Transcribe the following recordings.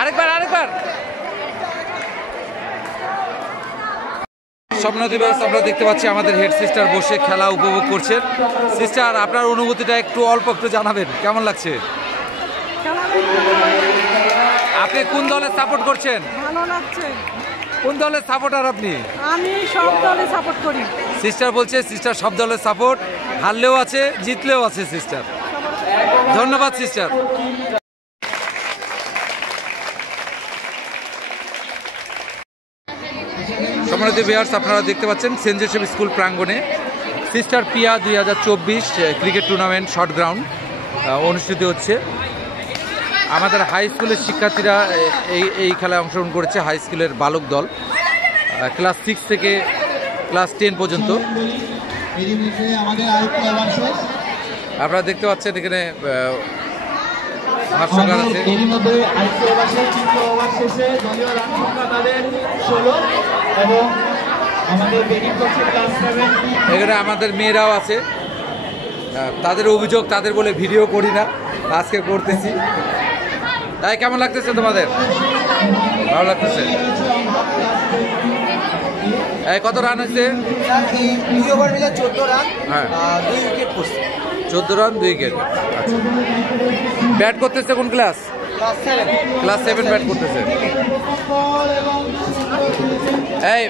আরেকবার স্বপ্ন দিবস আমরা দেখতে পাচ্ছি আমাদের হেড সিস্টার বসে খেলা উপভোগ করছেন। সিস্টার, আপনার অনুভূতিটা একটু অল্প একটু জানাবেন, কেমন লাগছে? আপনি কোন দলের সাপোর্ট করছেন? ভালো লাগছে। কোন দলের সাপোর্টার আপনি? আমি সব দলে সাপোর্ট করি। সিস্টার বলছে সিস্টার সব দলের সাপোর্ট, হারলেও আছে জিতলেও আছে সিস্টার। ধন্যবাদ সিস্টার। সম্মানিত ভিউয়ার্স, আপনারা দেখতে পাচ্ছেন সেন্ট জোসেফ স্কুল প্রাঙ্গণে সিস্টার পিয়া 2024 ক্রিকেট টুর্নামেন্ট শর্ট গ্রাউন্ড অনুষ্ঠিত হচ্ছে। আমাদের হাই স্কুলের শিক্ষার্থীরা এই খেলায় অংশগ্রহণ করেছে। হাই স্কুলের বালক দল ক্লাস 6 থেকে ক্লাস 10 পর্যন্ত। আপনারা দেখতে পাচ্ছেন এখানে ভাষ্যকার আছে। এখানে আমাদের মেয়েরাও আছে। তাদের অভিযোগ তাদের বলে ভিডিও করি না, আজকে করতেছি। তাই কেমন লাগতেছে তোমাদের? ভালো লাগতেছে। কত রান হয়েছে? 14 রান। হ্যাঁ, 2 উইকেট পড়ছে। 14 রান 2 উইকেট। আচ্ছা, ব্যাট করতেছে কোন ক্লাস? ক্লাস 7 ব্যাট করতেছে। এই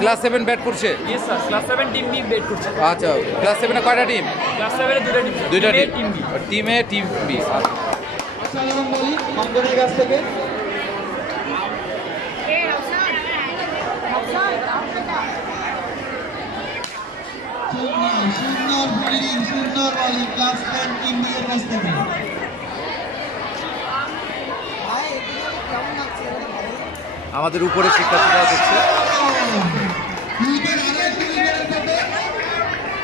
ক্লাস 7 ব্যাট করছে? Yes sir, class 7 team B bat করছে। আচ্ছা, ক্লাস 7 এ কয়টা টিম? ক্লাস 7 এ দুইটা টিম। টিম এ টিম বি। আসসালামু আলাইকুম আমগরের কাছ থেকে সুন্দর বোলিং ক্লাস 10 টিম বি এর কাছ থেকে। আমাদের উপরে শিক্ষার্থীরা দেখছে।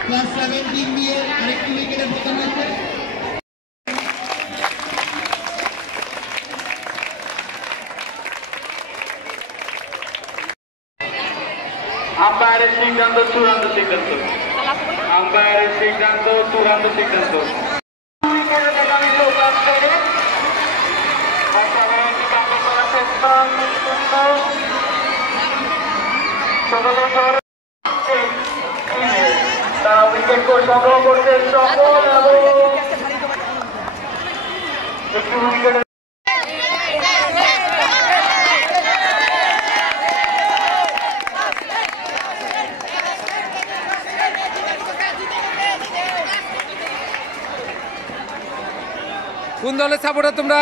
ক্লাস 7 টিম বি এর আরেকটি উইকেটের পতন হয়েছে। আম্পায়ারের সিদ্ধান্ত চূড়ান্ত সিদ্ধান্ত। আম্পায়ারের সিদ্ধান্ত চূড়ান্ত সিদ্ধান্ত। তারা উইকেট সংগ্রহ করতে সফল এবং একটি উইকেট কোন দলের সাপোর্টার তোমরা?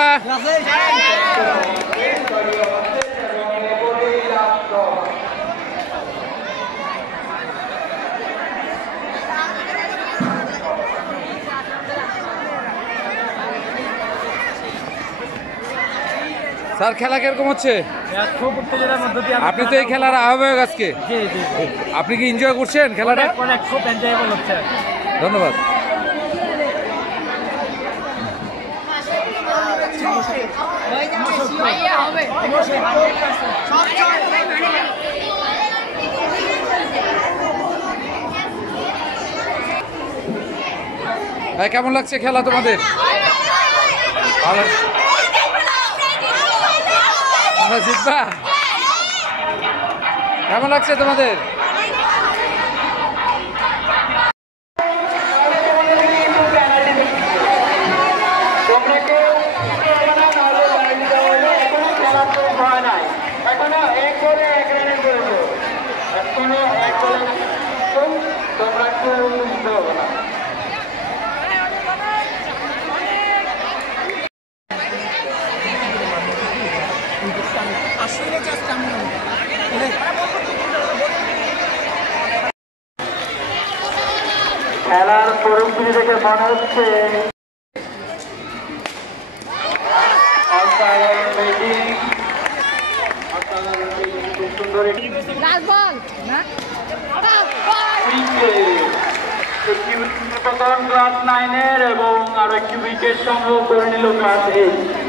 স্যার, খেলা কিরকম হচ্ছে? খুব উত্তেজনার মধ্য দিয়ে আপনি তো এই খেলার আহ্বায়ক আজকে। জি জি, আপনি কি এনজয় করছেন খেলাটা? অনেক খুব এনজয়েবল হচ্ছে। ধন্যবাদ। কেমন লাগছে খেলা তোমাদের? জিতবা? কেমন লাগছে তোমাদের? খেলার পরিস্থিতি দেখে মনে হচ্ছে খুব সুন্দর প্রথম ক্লাস 9-এর এবং আরো একটি উইকেট সংগ্রহ করে নিল ক্লাস 8।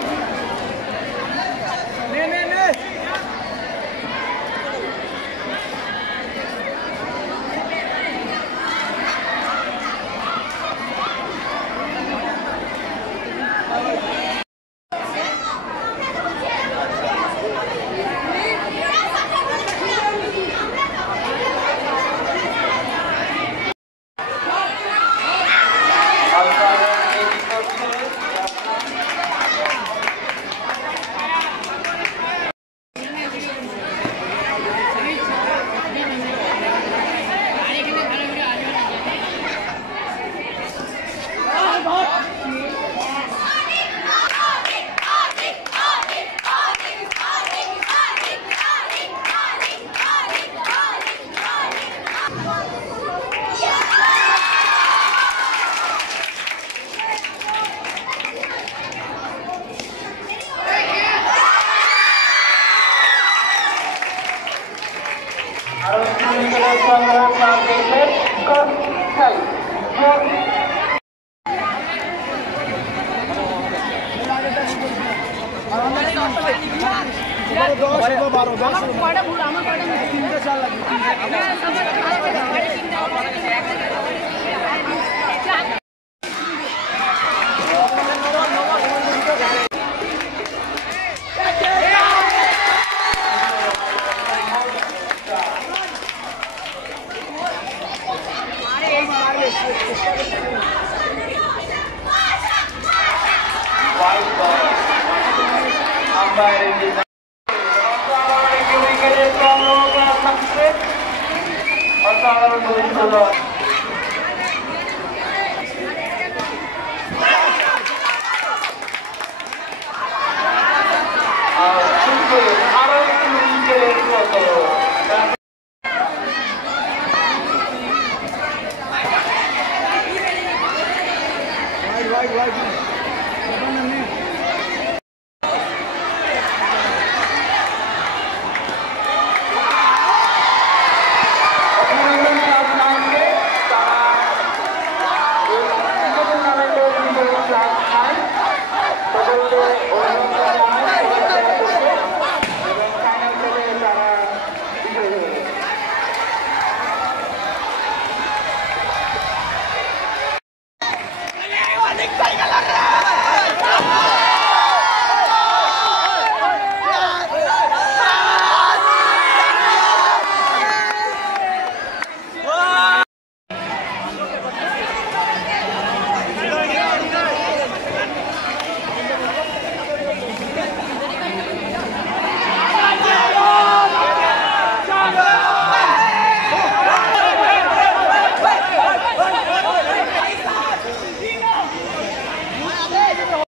Wide.